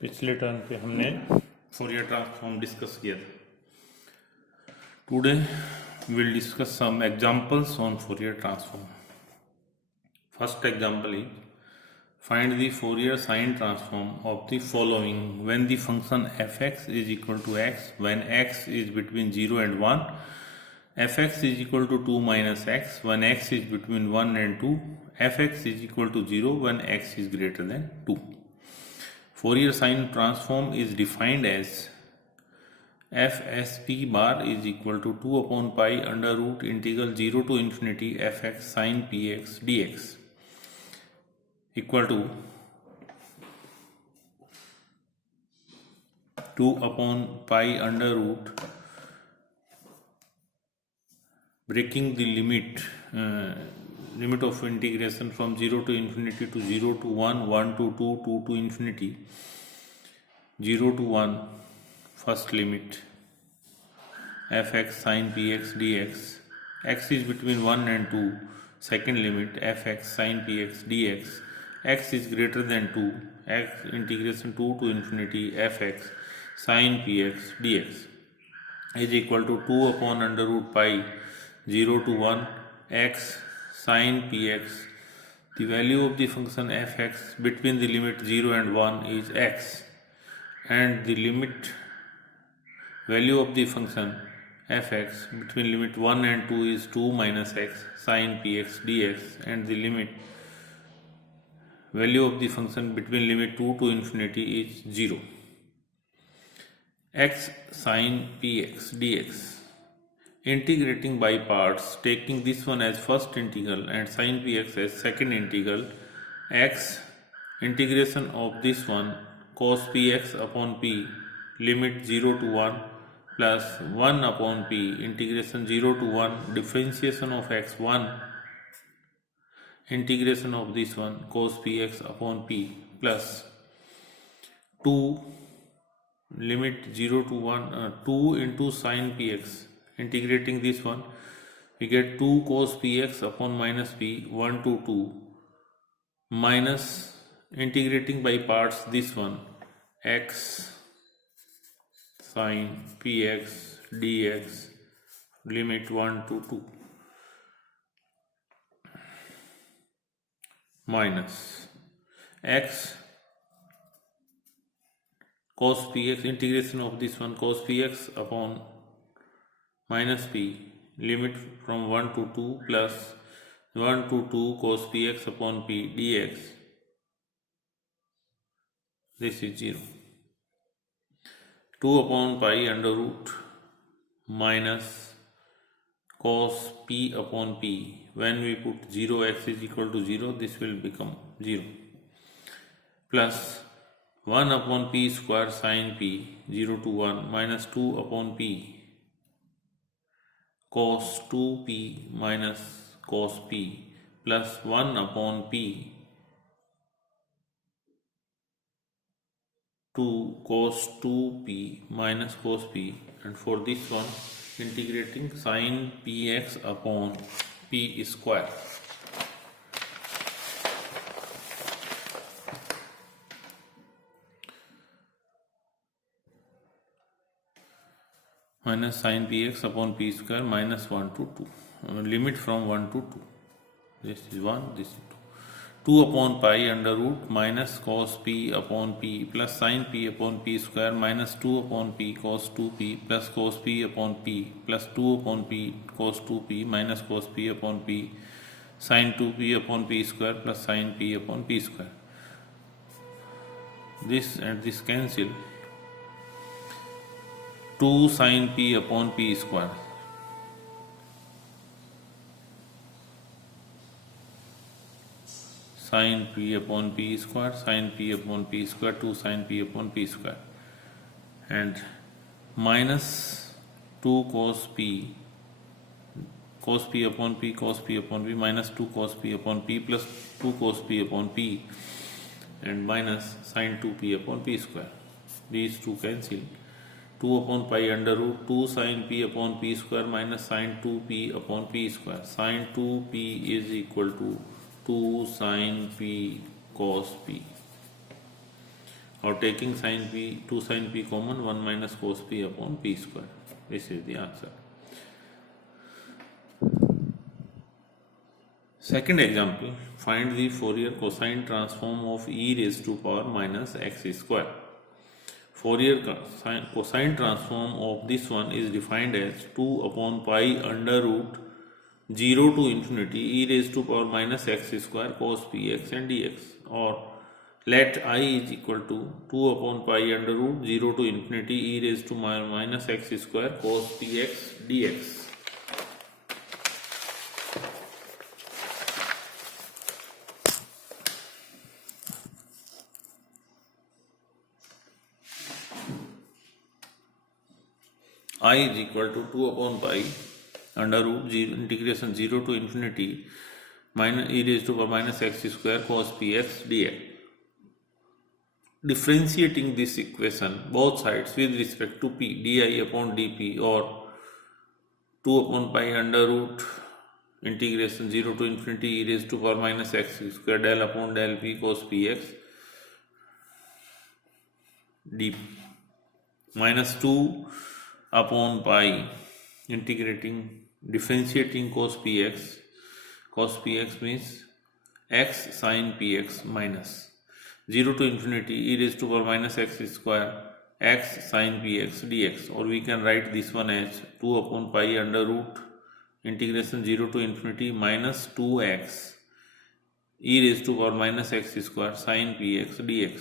पिछले टर्म पे हमने फोरियर ट्रांसफॉर्म डिस्कस किया था। Today will discuss some examples on Fourier transform. First example is find the Fourier sine transform of the following when the function fx is equal to x when x is between 0 and 1, fx is equal to 2 minus x when x is between 1 and 2, fx is equal to 0 when x is greater than 2. Fourier sine transform is defined as fsp bar is equal to 2 upon pi under root integral 0 to infinity fx sine px dx equal to 2 upon pi under root breaking the limit of integration from 0 to infinity to 0 to 1, 1 to 2, 2 to infinity, 0 to 1, first limit, fx sine px dx, x is between 1 and 2, second limit, fx sine px dx, x is greater than 2, x integration 2 to infinity, fx sine px dx is equal to 2 upon under root pi 0 to 1 x sine px. The value of the function fx between the limit 0 and 1 is x, and the limit value of the function fx between limit 1 and 2 is 2 minus x sine px dx, and the limit value of the function between limit 2 to infinity is 0. X sine px dx. Integrating by parts, taking this one as first integral and sine px as second integral, x integration of this one cos px upon p limit 0 to 1 plus 1 upon p integration 0 to 1 differentiation of x1 integration of this one cos px upon p plus 2 limit 0 to 1 2 into sine px. Integrating this one, we get 2 cos px upon minus p 1 to 2 minus integrating by parts this one x sine px dx limit 1 to 2 minus x cos px integration of this one cos px upon minus p limit from 1 to 2 plus 1 to 2 cos px upon p dx, this is 0. 2 upon pi under root minus cos p upon p, when we put 0 x is equal to 0, this will become 0, plus 1 upon p square sine p 0 to 1 minus 2 upon p cos 2p minus cos p plus 1 upon p 2 cos 2p minus cos p, and for this one integrating sine px upon p square. Minus sine px upon p square minus 1 to 2. Limit from 1 to 2. This is 1, this is 2. 2 upon pi under root minus cos p upon p plus sine p upon p square minus 2 upon p cos 2p plus cos p upon p plus 2 upon p cos 2p minus cos p upon p sine 2p upon p square plus sine p upon p square. This and this cancel. 2 sine p upon p square sine p upon p square sine p upon p square 2 sine p upon p square, and minus 2 cos p upon p cos p upon p minus 2 cos p upon p plus 2 cos p upon p, and minus sine 2p upon p square. These two cancel. 2 upon pi under root 2 sine p upon p square minus sine 2p upon p square. Sine 2p is equal to 2 sine p cos p. or taking sin p, 2 sin p common, 1 minus cos p upon p square. This is the answer. Second example, find the Fourier cosine transform of e raised to power minus x square. Fourier cosine transform of this one is defined as 2 upon pi under root 0 to infinity e raised to power minus x square cos px and dx, or let I is equal to 2 upon pi under root 0 to infinity e raised to minus x square cos px dx. I is equal to 2 upon pi under root 0 integration 0 to infinity minus e raised to power minus x square cos px dx. Differentiating this equation both sides with respect to p, di upon dp, or 2 upon pi under root integration 0 to infinity e raised to power minus x square del upon del p cos px dp, minus 2 upon pi differentiating cos px means x sin px minus 0 to infinity e raised to power minus x square x sin px dx, or we can write this one as 2 upon pi under root integration 0 to infinity minus 2x e raised to power minus x square sin px dx,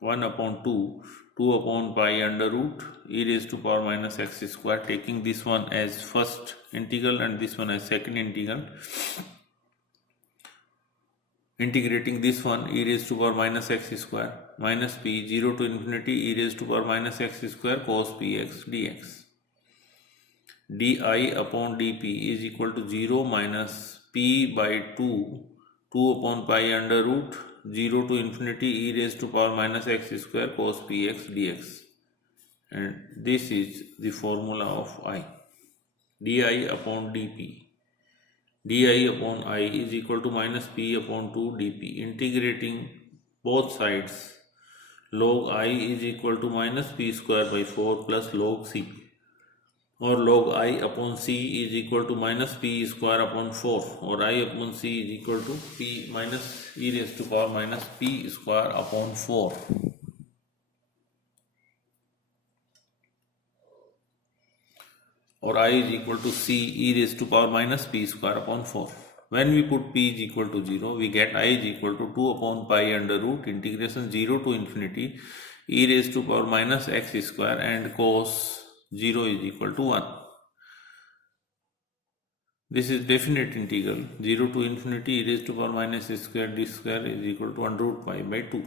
1 upon 2 upon pi under root e raised to power minus x square, taking this one as first integral and this one as second integral, integrating this one e raised to power minus x square minus p 0 to infinity e raised to power minus x square cos px dx. di upon dp is equal to 0 minus p by 2 upon pi under root 0 to infinity e raised to power minus x square cos px dx, and this is the formula of I. di upon dp, di upon I is equal to minus p upon 2 dp, integrating both sides log I is equal to minus p square by 4 plus log c, or log I upon c is equal to minus p square upon 4, or I upon c is equal to p minus e raised to power minus p square upon 4. Or I is equal to c e raised to power minus p square upon 4. When we put p is equal to 0, we get I is equal to 2 upon pi under root integration 0 to infinity e raised to power minus x square and cos 0 is equal to 1. This is definite integral 0 to infinity e raised to power minus square d square is equal to under root pi by 2.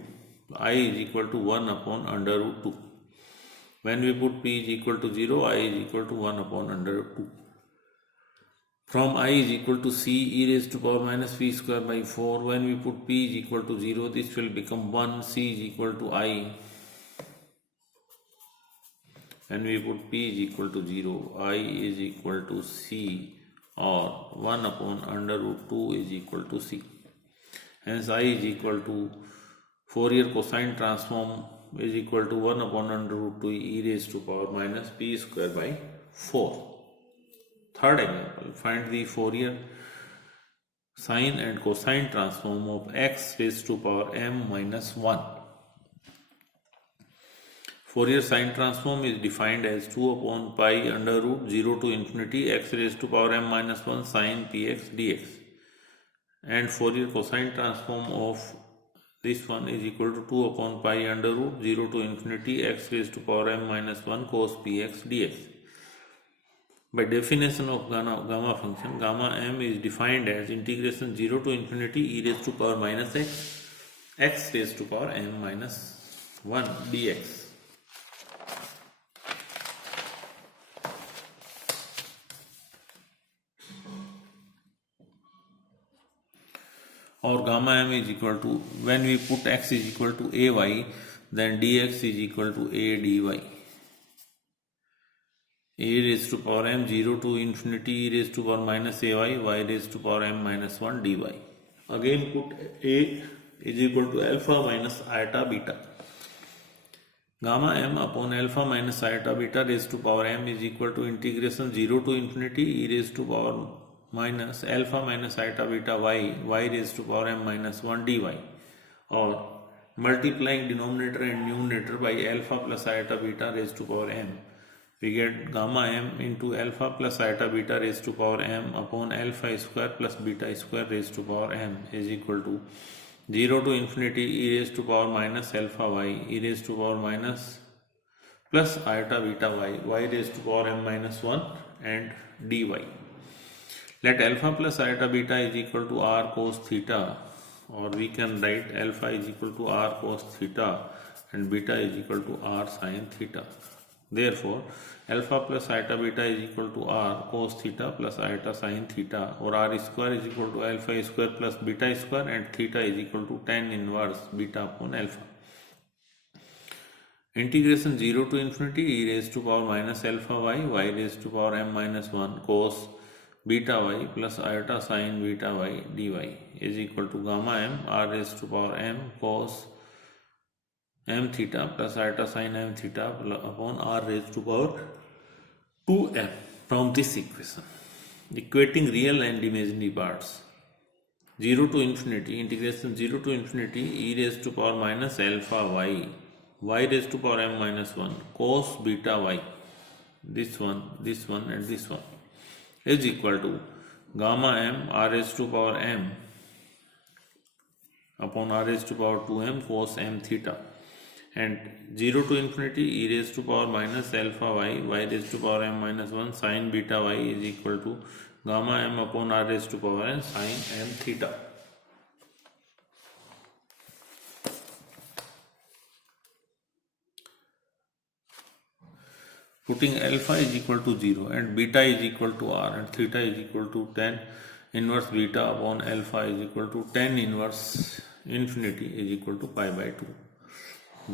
I is equal to 1 upon under root 2. When we put p is equal to 0, I is equal to 1 upon under root 2. From I is equal to c e raised to power minus p square by 4, when we put p is equal to 0, this will become 1, c is equal to I. When we put p is equal to 0, I is equal to c, or 1 upon under root 2 is equal to c. Hence I is equal to Fourier cosine transform is equal to 1 upon under root 2 e raised to power minus p square by 4. Third example, find the Fourier sine and cosine transform of x raised to power m minus 1. Fourier sine transform is defined as 2 upon pi under root 0 to infinity x raised to power m minus 1 sin px dx, and Fourier cosine transform of this one is equal to 2 upon pi under root 0 to infinity x raised to power m minus 1 cos px dx. By definition of gamma function, gamma m is defined as integration 0 to infinity e raised to power minus x raised to power n minus 1 dx. Or gamma m is equal to, when we put x is equal to ay, then dx is equal to a dy. A raised to power m 0 to infinity e raised to power minus ay, y raised to power m minus 1 dy. Again put a is equal to alpha minus iota beta. gamma m upon alpha minus iota beta raised to power m is equal to integration 0 to infinity e raised to power minus alpha minus iota beta y raised to power m minus 1 dy, or multiplying denominator and numerator by alpha plus iota beta raised to power m, we get gamma m into alpha plus iota beta raised to power m upon alpha square plus beta square raised to power m is equal to 0 to infinity e raised to power minus alpha y e raised to power minus plus iota beta y raised to power m minus 1 and dy. Let alpha plus iota beta is equal to r cos theta, or we can write alpha is equal to r cos theta and beta is equal to r sin theta. Therefore, alpha plus iota beta is equal to r cos theta plus iota sin theta, or r square is equal to alpha square plus beta square, and theta is equal to tan inverse beta upon alpha. Integration 0 to infinity e raised to power minus alpha y raised to power m minus 1 cos beta y plus iota sin beta y dy is equal to gamma m r raised to power m cos m theta plus iota sin m theta upon r raised to power 2m from this equation. Equating real and imaginary parts. 0 to infinity, integration 0 to infinity e raised to power minus alpha y raised to power m minus 1 cos beta y, this one and this one, is equal to gamma m r raised to power m upon r raised to power 2m cos m theta, and 0 to infinity e raised to power minus alpha y raised to power m minus 1 sin beta y is equal to gamma m upon r raised to power n sin m theta. Putting alpha is equal to 0 and beta is equal to r and theta is equal to tan inverse beta upon alpha is equal to tan inverse infinity is equal to pi by 2.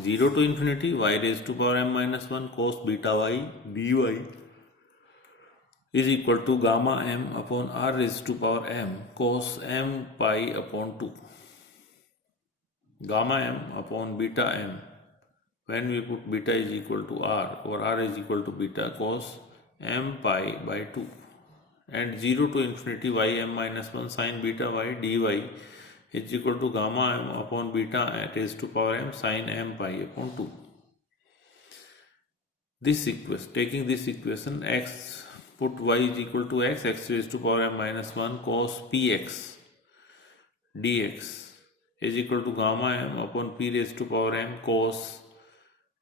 0 to infinity y raised to power m minus 1 cos beta y dy is equal to gamma m upon r raised to power m cos m pi upon 2. Gamma m upon beta m, when we put beta is equal to r or r is equal to beta, cos m pi by 2, and 0 to infinity y m minus 1 sin beta y dy is equal to gamma m upon beta raised to power m sin m pi upon 2. This equation, taking this equation, x, put y is equal to x raised to power m minus 1 cos px dx is equal to gamma m upon p raised to power m cos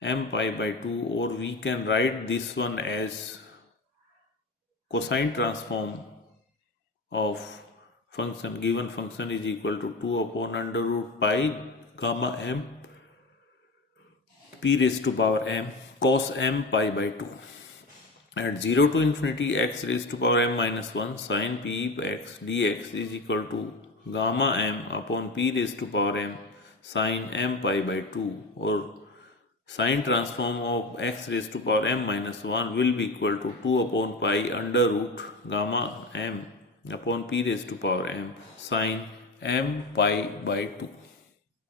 m pi by 2, or we can write this one as cosine transform of function, given function is equal to 2 upon under root pi gamma m p raised to power m cos m pi by 2. At 0 to infinity x raised to power m minus 1 sin p x dx is equal to gamma m upon p raised to power m sin m pi by 2, or sine transform of x raised to power m minus 1 will be equal to 2 upon pi under root gamma m upon p raised to power m sin m pi by 2.